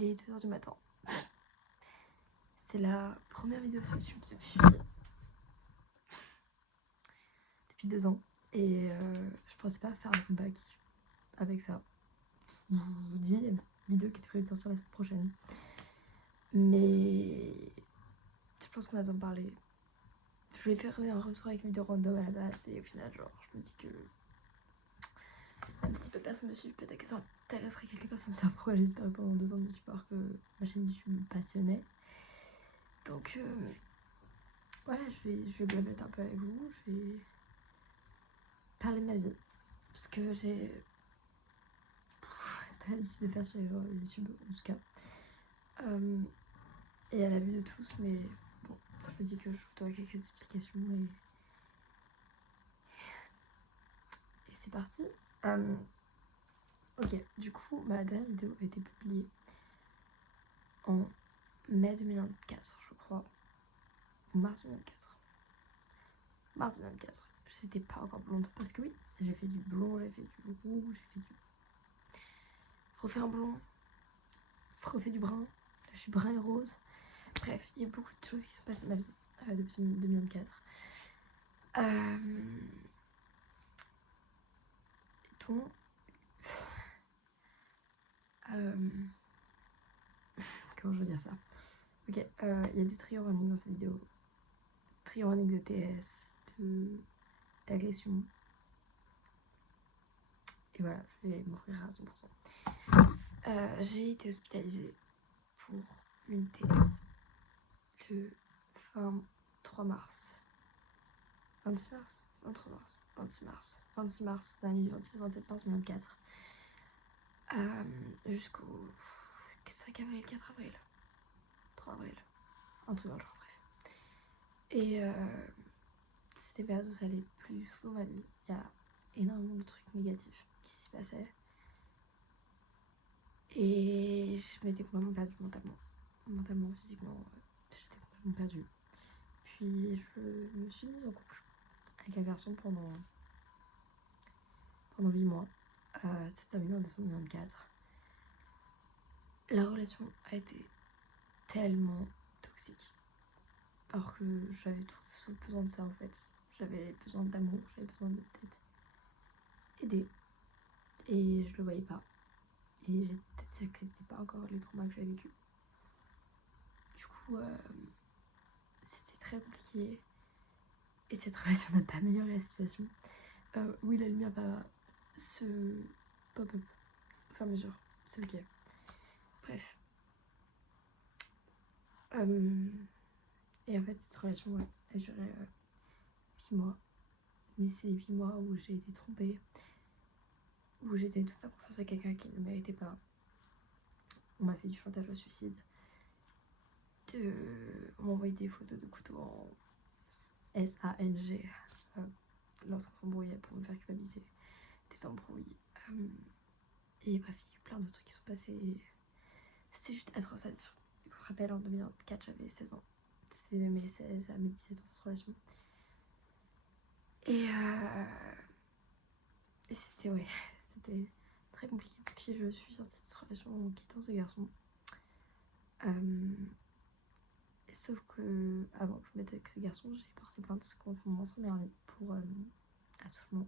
Il est 2h du matin. C'est la première vidéo sur YouTube depuis 2 ans. Et je pensais pas faire un comeback avec ça. Je vous dis, il y a une vidéo qui était prévue de sortir la semaine prochaine. Mais je pense qu'on a besoin de parler. Je voulais faire un retour avec une vidéo random à la base. Et au final, genre, je me dis que même si peu de personnes me suivent, peut-être que ça intéresserait quelques personnes. C'est pourquoi j'espérais pendant 2 ans de youtubeur que ma chaîne YouTube me passionnait. Donc voilà, je vais blablater un peu avec vous. Je vais parler de ma vie. Parce que j'ai pas l'habitude de faire sur YouTube en tout cas. Et à la vue de tous, mais bon, je me dis que je vous donnerai quelques explications et c'est parti. Ok, du coup, ma dernière vidéo a été publiée en mai 2024, je crois, ou mars 2024. Mars 2024. J'étais pas encore blonde parce que oui, j'ai fait du blond, j'ai fait du roux, j'ai fait du refait un blond, refait du brun, là je suis brun et rose. Bref, il y a beaucoup de choses qui sont passées dans ma vie depuis 2024. Donc, comment je veux dire ça? Ok, il y a des trigger warnings dans cette vidéo. Trigger warning de TS, d'agression. Et voilà, je vais m'ouvrir à 100%. J'ai été hospitalisée pour une TS le 23 mars. 26 mars 23 mars 26 mars 26 mars, la nuit du 26-27 mars 2024. Jusqu'au 5 avril, 4 avril, 3 avril, un truc dans le genre, bref. Et c'était période où ça allait plus fou ma vie. Il y a énormément de trucs négatifs qui s'y passaient. Et je m'étais complètement perdue mentalement, physiquement, j'étais complètement perdue. Puis je me suis mise en couple avec un garçon pendant 8 mois. C'est terminé en décembre 2024. La relation a été tellement toxique. Alors que j'avais tout sauf besoin de ça en fait. J'avais besoin d'amour, j'avais besoin d'être aidée. Et je le voyais pas. Et j'acceptais pas encore les traumas que j'avais vécu. Du coup, c'était très compliqué. Et cette relation n'a pas amélioré la situation. Oui, la lumière va se pop-up au fur et à mesure. C'est ok. Bref. Et en fait, cette relation, ouais, elle durait 8 mois. Mais c'est 8 mois où j'ai été trompée, où j'ai donné toute ma confiance à quelqu'un qui ne le méritait pas. On m'a fait du chantage au suicide. On m'a envoyé des photos de couteaux en SANG lorsqu'on s'embrouillait pour me faire culpabiliser. Des embrouilles. Et bref, il y a eu plein de trucs qui sont passés. C'était juste atroce à dire. On se rappelle, en 2024, j'avais 16 ans. C'était de mes 16 à mes 17 ans cette relation. Et c'était, ouais, c'était très compliqué. Puis je suis sortie de cette relation en quittant ce garçon. Sauf que avant que je mette avec ce garçon, j'ai porté plainte contre mon ancien meilleur ami pour attouchement.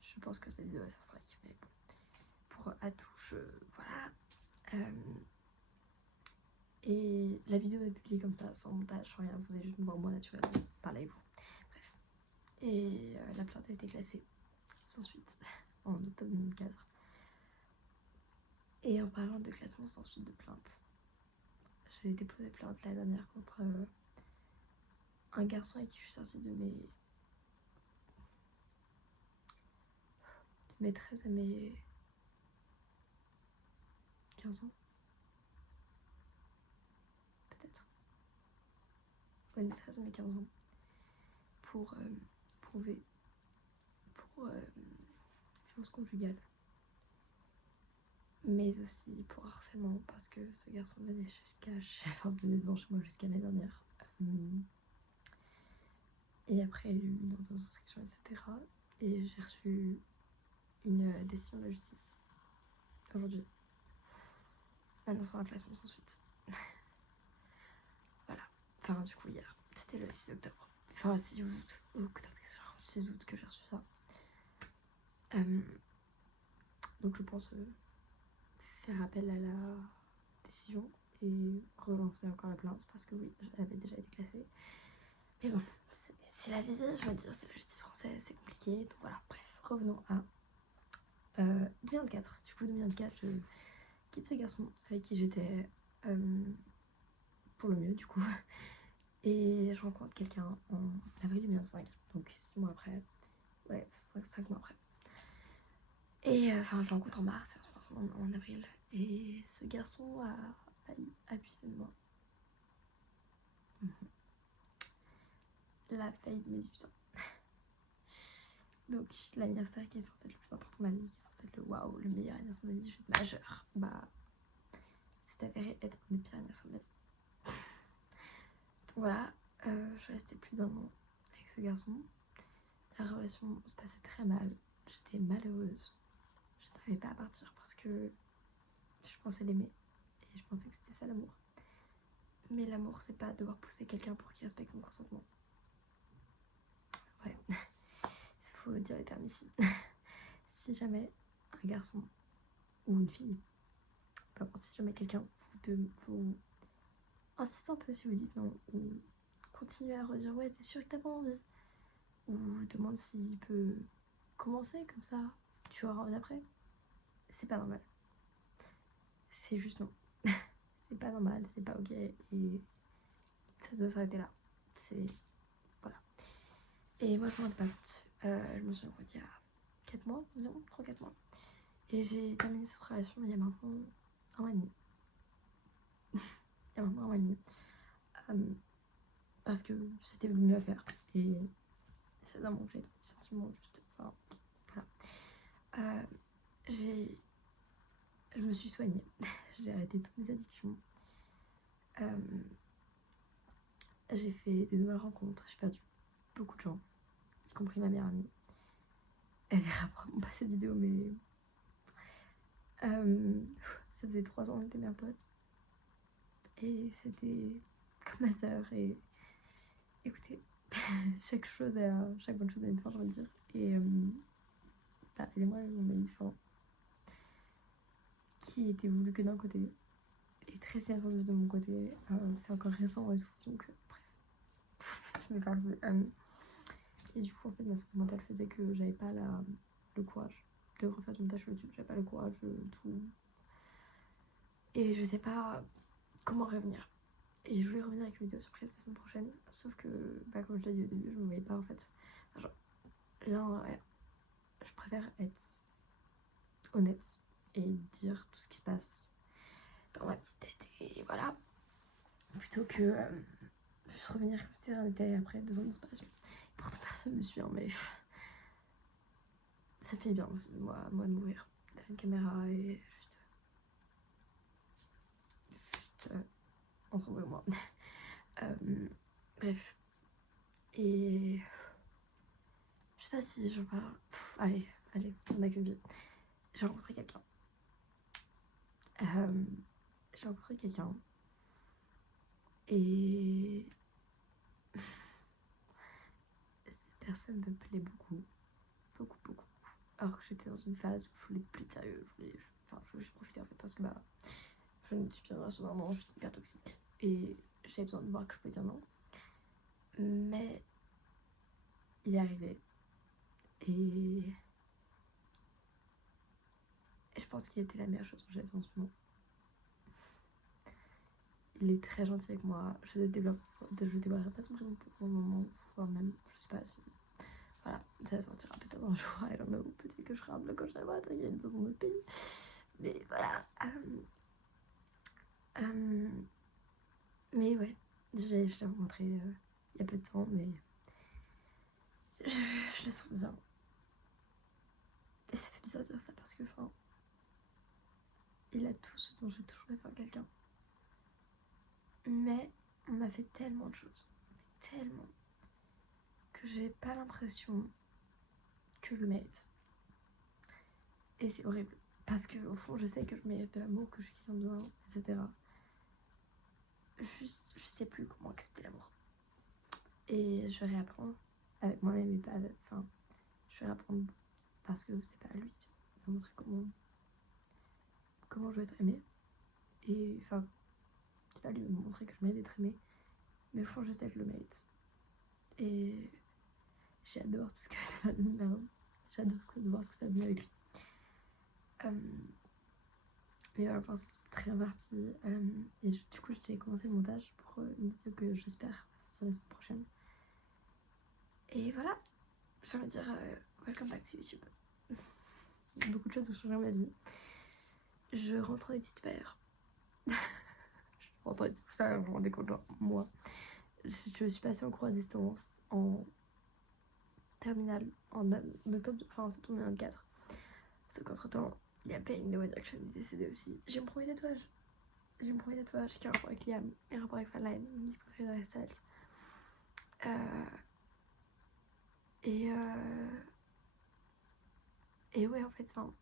Je pense que cette vidéo va se strike, mais bon. Pour attouche, voilà. Et la vidéo est publiée comme ça, sans montage, sans rien. Vous allez juste me voir moi naturellement parler avec vous. Bref. Et la plainte a été classée sans suite en octobre 2004. Et en parlant de classement sans suite de plainte, j'ai déposé plainte l'année dernière contre un garçon avec qui je suis sortie de mes 13 à mes 15 ans. Peut-être. Ouais, mes 13 à mes 15 ans. Pour prouver pour violence conjugale. Mais aussi pour harcèlement, parce que ce garçon venait devant chez moi jusqu'à l'année dernière. Et après, il y a eu une ordonnance d'instruction, etc. Et j'ai reçu une décision de la justice aujourd'hui. annonçant un classement sans suite. Voilà. Enfin, du coup, hier. C'était le 6 octobre. Enfin, 6 août. Octobre, 6 août que j'ai reçu ça. Donc, je pense faire appel à la décision et relancer encore la plainte parce que oui, elle avait déjà été classée. Mais bon, c'est la vie, je veux dire, c'est la justice française, c'est compliqué. Donc voilà, bref, revenons à 2024. Du coup, 2024, je quitte ce garçon avec qui j'étais pour le mieux, du coup. Et je rencontre quelqu'un en avril 2025, donc 6 mois après. Ouais, 5 mois après. Et enfin, je le rencontre en mars, et on se passe en avril. Et ce garçon a failli abuser de moi. La faille de mes 18 ans. Donc, l'anniversaire qui est censé être le plus important de ma vie, qui est censé être le waouh, le meilleur anniversaire de ma vie, je vais être majeure. Bah, c'est avéré être un des pires anniversaires de ma vie. Donc voilà, je restais plus d'un an avec ce garçon. La relation se passait très mal. J'étais malheureuse. Je n'arrivais pas à partir parce que je pensais l'aimer. Et je pensais que c'était ça l'amour. Mais l'amour, c'est pas devoir pousser quelqu'un pour qu'il respecte mon consentement. Ouais, il faut dire les termes ici. Si jamais un garçon ou une fille, peu importe, si jamais quelqu'un vous insiste un peu si vous dites non, ou continuez à redire ouais, t'es sûr que t'as pas envie, ou demande s'il peut commencer comme ça, tu auras envie après, c'est pas normal. C'est juste non. C'est pas normal, c'est pas ok, et ça doit s'arrêter là. C'est. Voilà. Et moi, je m'en rendais pas compte. Je me suis rencontrée il y a 4 mois, environ, 3-4 mois. Et j'ai terminé cette relation il y a maintenant 1 an et demi. Il y a maintenant 1 an et demi. Parce que c'était le mieux à faire. Et c'est d'un manque, j'avais des sentiments juste. Enfin, voilà. Je me suis soignée. J'ai arrêté toutes mes addictions. J'ai fait des nouvelles rencontres. J'ai perdu beaucoup de gens, y compris ma meilleure amie. Elle verra probablement pas cette vidéo, mais ça faisait 3 ans qu'on était meilleures potes. Et c'était comme ma sœur. Et écoutez, chaque bonne chose a une fin, j'ai envie de dire. Et bah, elle et moi, on a une fin qui était voulue que d'un côté. Et très inattendue de mon côté. C'est encore récent et tout, donc bref. Je vais parler. Et du coup, en fait, ma santé mentale faisait que j'avais pas le courage de refaire du montage sur YouTube. J'avais pas le courage de tout. Et je sais pas comment revenir. Et je voulais revenir avec une vidéo surprise la semaine prochaine. Sauf que, bah, comme je l'ai dit au début, je me voyais pas en fait. Enfin, genre, là, je préfère être honnête et dire tout ce qui se passe dans ma petite tête. Et voilà. Plutôt que juste revenir comme si rien n'était après 2 ans de disparition. Pourtant, personne me suit, hein, mais ça fait bien aussi, moi de mourir derrière une caméra et juste entre moi et moi. Bref. Et je sais pas si j'en parle. Allez, on a qu'une vie. J'ai rencontré quelqu'un. Et cette personne me plaît beaucoup. Beaucoup, beaucoup. Alors que j'étais dans une phase où je voulais plus de sérieux. Je voulais juste profiter en fait parce que bah je ne suis bien sur un moment, je suis hyper toxique. Et j'avais besoin de voir que je pouvais dire non. Mais il est arrivé. Et je pense qu'il était la meilleure chose que j'avais fait en ce moment. Il est très gentil avec moi. Je dévoilerai pas son prénom pour le moment. Voire même, je sais pas si. Voilà, ça sortira peut-être un jour. I don't know. Peut-être que je serai un bloc quand je serai dans un autre pays. Mais voilà. Mais ouais, je l'ai rencontré il y a peu de temps, mais je le sens bien. Et ça fait bizarre de dire ça parce que, enfin, il a tout ce dont j'ai toujours rêvé faire quelqu'un. Mais on m'a fait tellement de choses, mais tellement, que j'ai pas l'impression que je le mérite. Et c'est horrible Parce que au fond, je sais que je mérite de l'amour, que je suis quelqu'un de bien, etc. Juste, je sais plus comment accepter l'amour. Et je vais réapprendre avec moi-même et pas avec... Enfin, je vais réapprendre parce que c'est pas à lui de me montrer comment je veux être aimée. Et enfin, c'est pas à lui de me montrer que je mérite d'être aimée. Mais au fond, je sais que je le mérite. Et j'ai hâte de voir tout ce que ça va donner. J'ai hâte de voir ce que ça va donner avec lui. Mais voilà, pour l'instant, c'est très bien parti. Et du coup, j'ai commencé le montage pour une vidéo que j'espère passer sur la semaine prochaine. Et voilà, j'ai envie de dire welcome back to YouTube. Beaucoup de choses ont changé dans ma vie. Je rentre en études supérieures. Je rentre en études supérieures, je me rendais compte, genre, moi. Je suis passée en cours à distance en terminale en octobre, enfin septembre 2024. Sauf qu'entre temps, il y a Payne de One Direction qui est décédé aussi. J'ai mon premier tatouage. J'ai mon premier tatouage qui a un rapport avec Liam et un rapport avec Fanline, mon musique préférée de Harry Styles. Et ouais, en fait, enfin,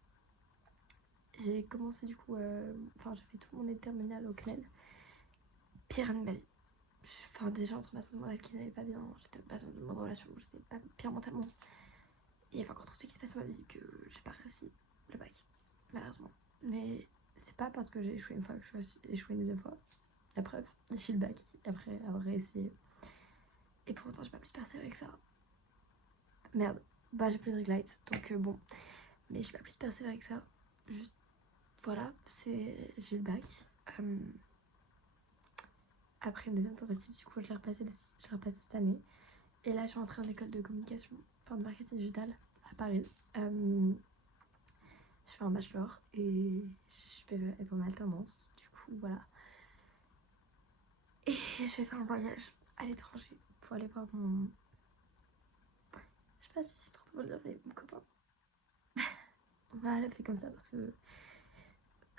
j'ai commencé du coup, j'ai fait tout mon année de terminale au CNEL. Pire année de ma vie. Enfin, déjà entre ma santé mentale qui n'allait pas bien, j'étais pas dans une bonne relation, j'étais pas bien mentalement. Et il y avait encore trop de trucs qui se passaient dans ma vie que j'ai pas réussi le bac, malheureusement. Mais c'est pas parce que j'ai échoué une fois que je suis échoué une deuxième fois. La preuve, j'ai le bac après avoir réessayé. Et pour autant, j'ai pas plus persévéré que ça. Merde, bah j'ai plus de reglight, donc bon. Mais j'ai pas plus persévéré que ça. Juste, voilà, j'ai eu le bac. Après une deuxième tentative, du coup, je l'ai repassé cette année. Et là, je suis rentrée en école de communication, enfin de marketing digital à Paris. Je fais un bachelor et je vais être en alternance. Du coup, voilà. Et je vais faire un voyage à l'étranger pour aller voir mon... Je sais pas si c'est trop de le dire, mais mon copain. On va l'appeler comme ça parce que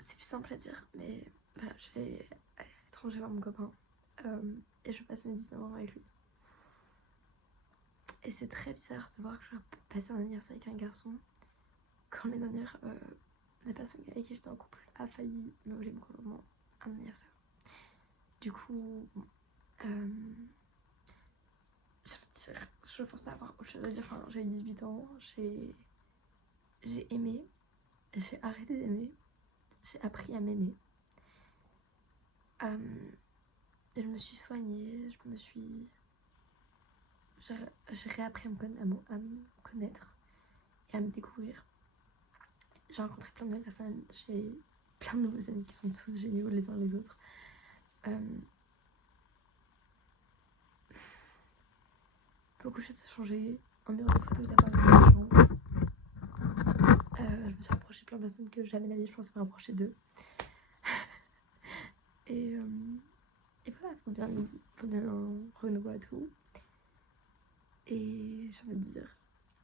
c'est plus simple à dire. Mais voilà, je vais aller à l'étranger voir mon copain. Et je passe mes 19 ans avec lui. Et c'est très bizarre de voir que je vais passer un anniversaire avec un garçon quand l'année dernière, la personne avec qui j'étais en couple a failli me voler mon consentement à mon anniversaire. Du coup, bon, je pense pas avoir autre chose à dire. Enfin, j'ai 18 ans, j'ai aimé, j'ai arrêté d'aimer, j'ai appris à m'aimer. Je me suis soignée, j'ai réappris à me connaître et à me découvrir. J'ai rencontré plein de nouvelles personnes, j'ai plein de nouveaux amis qui sont tous géniaux les uns les autres. Beaucoup de choses ont changé. En mur de photos, j'ai apparu plein de gens. Je me suis rapprochée de plein de personnes que jamais la vie je pensais me rapprocher d'eux. Et voilà, faut bien un renouveau à tout. Et j'ai envie de dire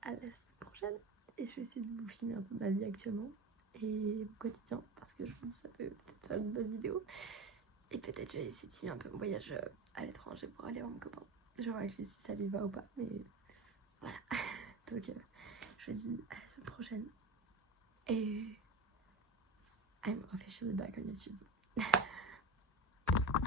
à la semaine prochaine. Et je vais essayer de vous filmer un peu ma vie actuellement et mon quotidien parce que je me dis ça peut peut-être faire une bonne vidéo. Et peut-être je vais essayer de filmer un peu mon voyage à l'étranger pour aller voir mon copain. Je vais voir avec lui si ça lui va ou pas, mais voilà. Donc je vous dis à la semaine prochaine. Et I'm officially back on YouTube.